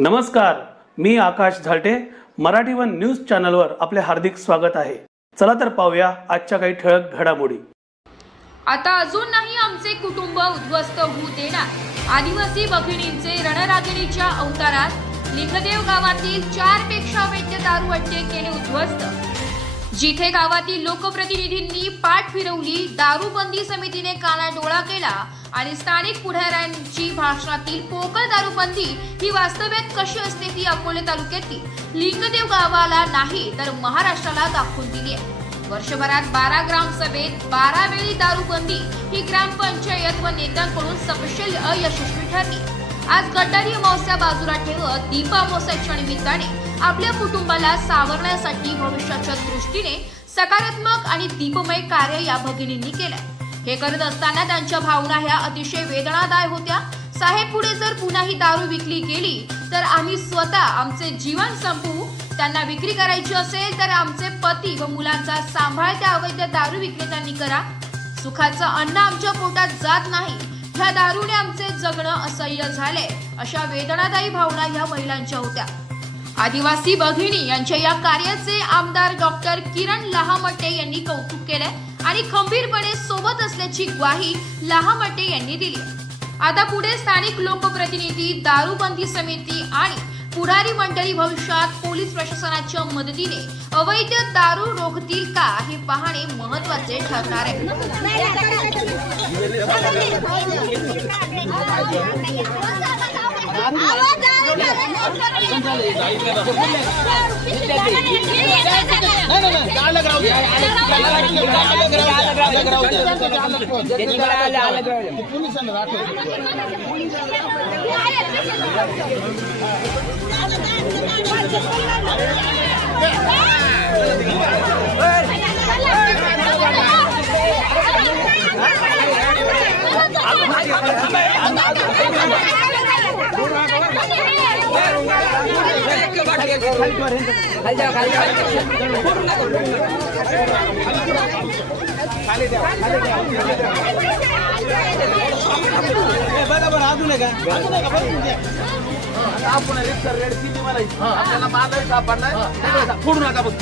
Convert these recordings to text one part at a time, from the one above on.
नमस्कार, मी आकाश झालटे. Marathi one news चॅनलवर आपले हार्दिक स्वागत आहे. चला तर पाहूया आजच्या काही ठळक घडामोडी. आता अजून नाही आमचे कुटुंब उद्ध्वस्त होऊ देणार. आदिवासी भगिनींचे रणरागिणीच्या अवतारात लिखदेव गावातील 4 पेक्षा वैद्य दारू अड्डे केले उद्ध्वस्त. जिथे गावातील लोकप्रतिनिधींनी पाठ फिरवली, दारूबंदी समितीने कानाडोळा केला आणि स्थानिक पुढाऱ्यांची भाषणातील पोकळ दारूबंदी ही वास्तव्यात कशी असते ती अकोले तालुक्यातील लिंगदेव गावाला नाही तर महाराष्ट्राला दाखवून दिली आहे. वर्षभरात 12 ग्रामसभेत 12 वेळी दारूबंदी ही ग्रामपंचायत व नेत्यांकडून सपशेल अयशस्वी ठरली. आज गड्डारी अमावस्या बाजूला ठेवत दीप अमावस्याच्या निमित्ताने आपल्या कुटुंबाला सावरण्यासाठी भविष्याच्या दृष्टीने सकारात्मक आणि दीपमय कार्य या भगिनींनी केलं. हे करत असताना त्यांच्या भावना ह्या अतिशय वेदनादायी होत्या. साहेब, पुढे जर पुन्हा ही दारू विकली गेली तर आम्ही स्वतः आमचे जीवन संपवू. त्यांना विक्री करायची असेल तर आमचे पती व मुलांचा सांभाळ त्या अवैध दारू विक्रेत्यांनी करा. सुखाचं अन्न आमच्या पोटात जात नाही. ह्या दारूने आमचे जगणं असह्य झाले. अशा वेदनादायी भावना ह्या महिलांच्या होत्या. आदिवासी भगिनी यांच्या या कार्याचे आमदार डॉक्टर किरण लहामटे यांनी कौतुक केले आणि खंबीरपणे सोबत असल्याची ग्वाही लहामटे यांनी दिली. आता पुढे स्थानिक लोकप्रतिनिधी, दारूबंदी समिती आणि पुढारी मंडळी भविष्यात पोलीस प्रशासनाच्या मदतीने अवैध दारू रोखतील का हे पाहणे महत्त्वाचे ठरणार आहे. बरोबर अजून आहे का आपण रिक्षा रेड किती मारायची आपल्याला बांधायला सापडणार फोडू नका बघ.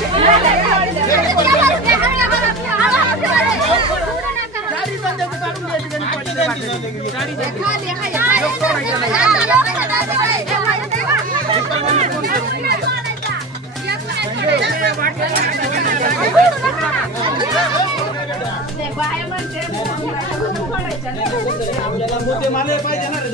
आपल्याला मोठे माले पाहिजे ना रे.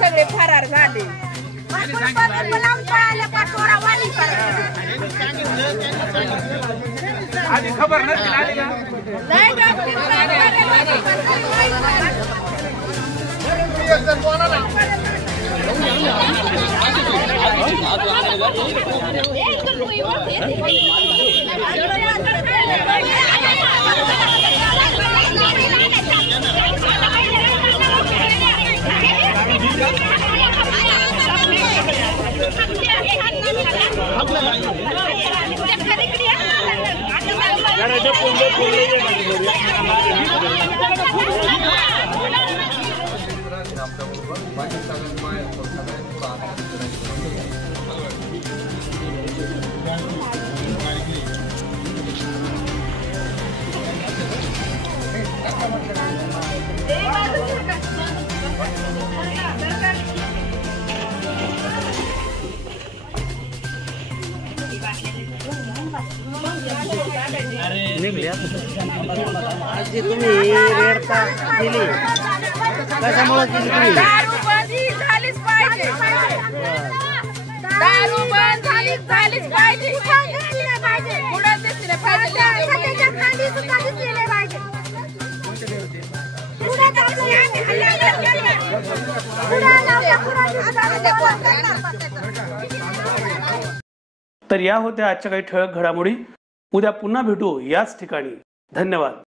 सगळे फरार झाले. आधी खबर नसती तुम्ही रेडता दिली कशामुळे केली? दारूबंदी झालीच पाहिजे. दारूबंदी झालीच पाहिजे. पुढे दिसले पाहिजे. तर या होत्या आजच्या काही ठळक घडामोडी. उद्या पुन्हा भेटू याच ठिकाणी. धन्यवाद.